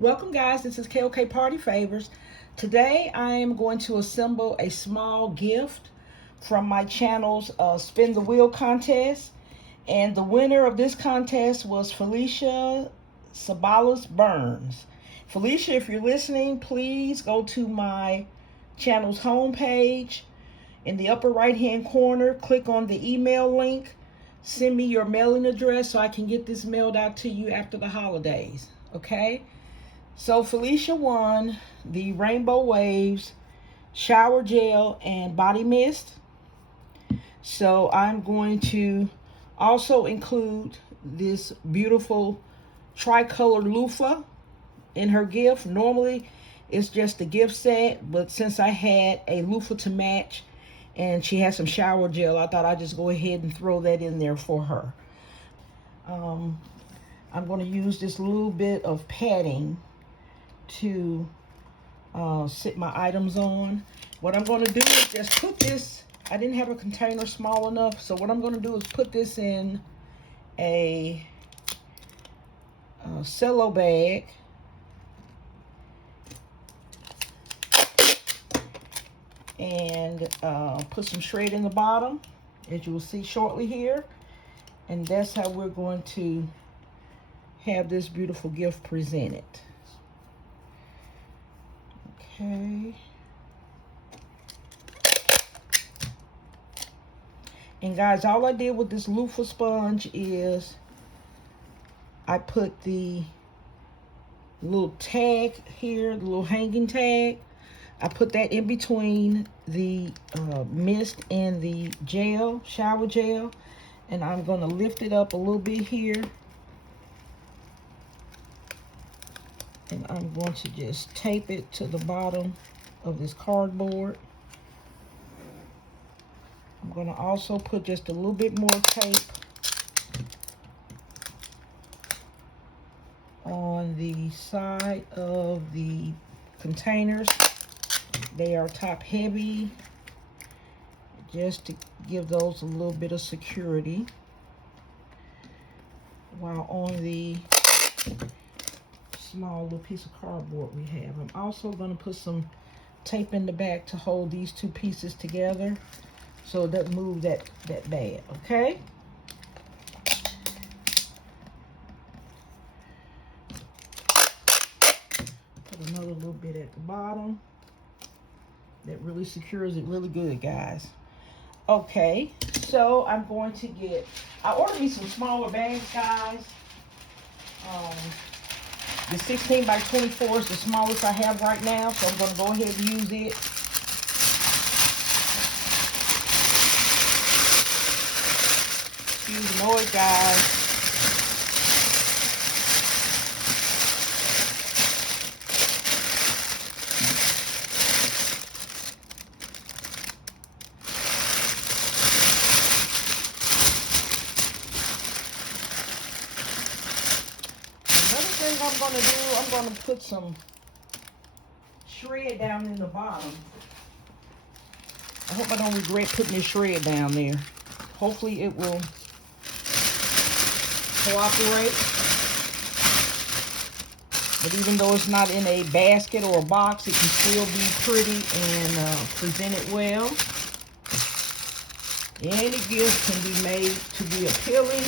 Welcome guys, this is KOK Party Favors. Today I am going to assemble a small gift from my channel's Spin the Wheel contest. And the winner of this contest was Felicia Sabalas Burns. Felicia, if you're listening, please go to my channel's homepage. In the upper right hand corner, click on the email link. Send me your mailing address so I can get this mailed out to you after the holidays. Okay? So Felicia won the Rainbow Waves shower gel and body mist. So I'm going to also include this beautiful tricolor loofah in her gift. Normally it's just a gift set, but since I had a loofah to match and she has some shower gel, I thought I'd just go ahead and throw that in there for her. I'm going to use this little bit of padding to sit my items on. What I'm going to do is just put this, I didn't have a container small enough, so what I'm going to do is put this in a cello bag and put some shred in the bottom, as you will see shortly here. And that's how we're going to have this beautiful gift presented. Okay. And guys, all I did with this loofah sponge is I put the little tag here, the little hanging tag. I put that in between the mist and the gel, shower gel. And I'm going to lift it up a little bit here. And I'm going to just tape it to the bottom of this cardboard. I'm going to also put just a little bit more tape on the side of the containers. They are top heavy, just to give those a little bit of security. While on the small little piece of cardboard we have, I'm also going to put some tape in the back to hold these two pieces together so it doesn't move that bad. Okay, put another little bit at the bottom. That really secures it really good, guys. Okay, so I'm going to get, I ordered me some smaller bags, guys. The 16 by 24 is the smallest I have right now, so I'm going to go ahead and use it. Excuse the noise, guys. I'm going to do, I'm going to put some shred down in the bottom. I hope I don't regret putting this shred down there. Hopefully it will cooperate. But even though it's not in a basket or a box, it can still be pretty and present it well. Any gift can be made to be appealing.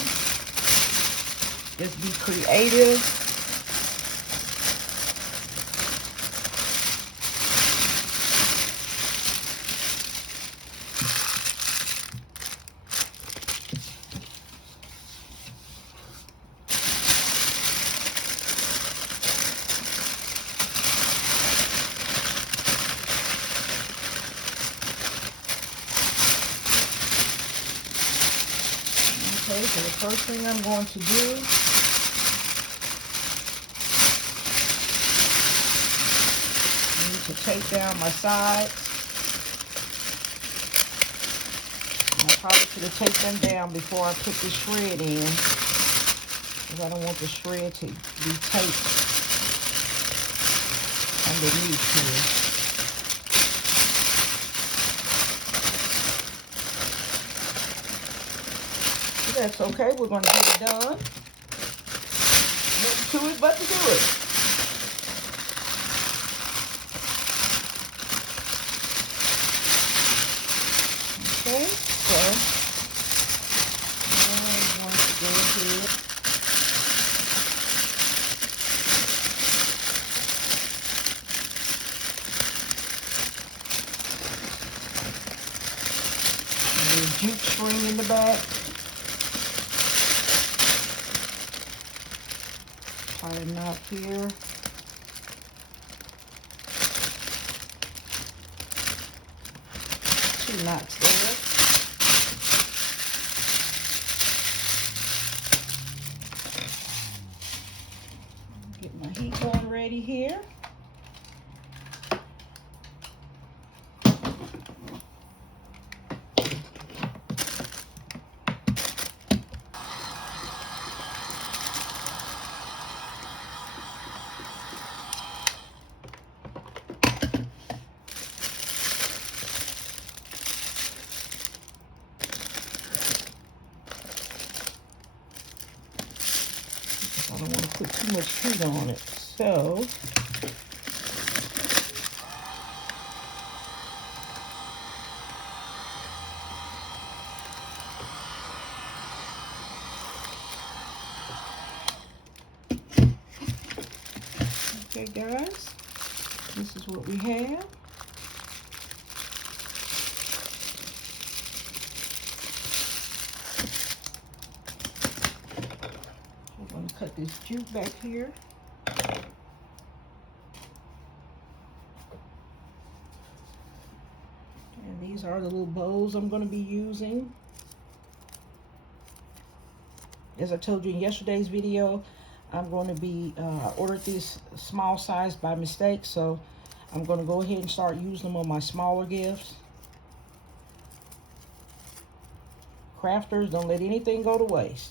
Just be creative. Okay, so the first thing I'm going to do I need to take down my sides. I probably should have taken them down before I put the shred in, because I don't want the shred to be taped underneath here. That's okay. We're going to get it done. Nothing to it but to do it. Okay, so I want to go ahead. The jute string in the back. Tie a knot here. Two knots there. Get my heat gun ready here. I don't want to put too much heat on it, so okay guys, this is what we have. I'm going to cut this jute back here. And these are the little bows I'm going to be using. As I told you in yesterday's video, I'm going to be, ordered this small size by mistake, so I'm going to go ahead and start using them on my smaller gifts. Crafters, don't let anything go to waste.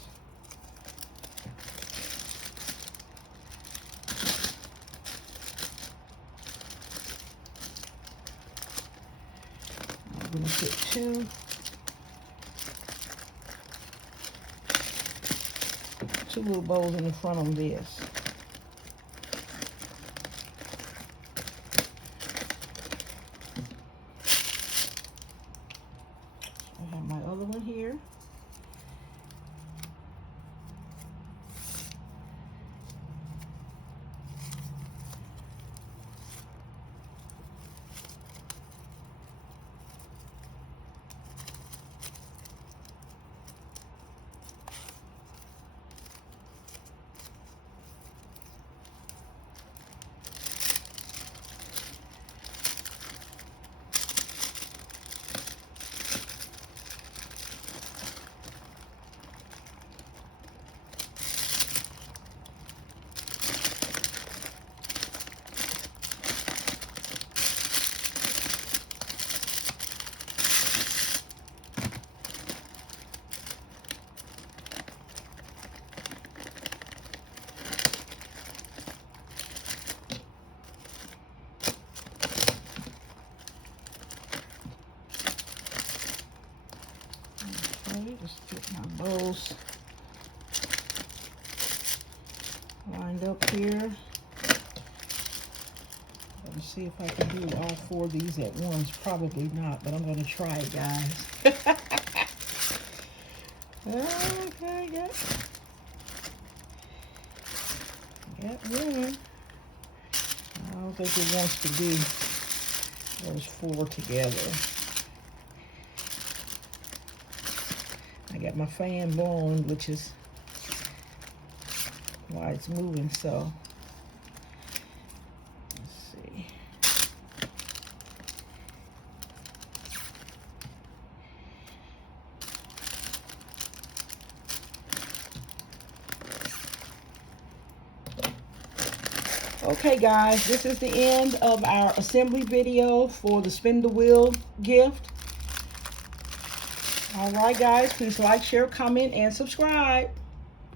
I'm going to put two little bows in the front of this. I have my other one here. Just get my bows lined up here. Let me see if I can do all four of these at once. Probably not, but I'm going to try it, guys. Okay, got one. I don't think it wants to do those four together. I got my fan blowing, which is why it's moving, so let's see. Okay guys, this is the end of our assembly video for the spin the wheel gift. All right guys, please like, share, comment, and subscribe.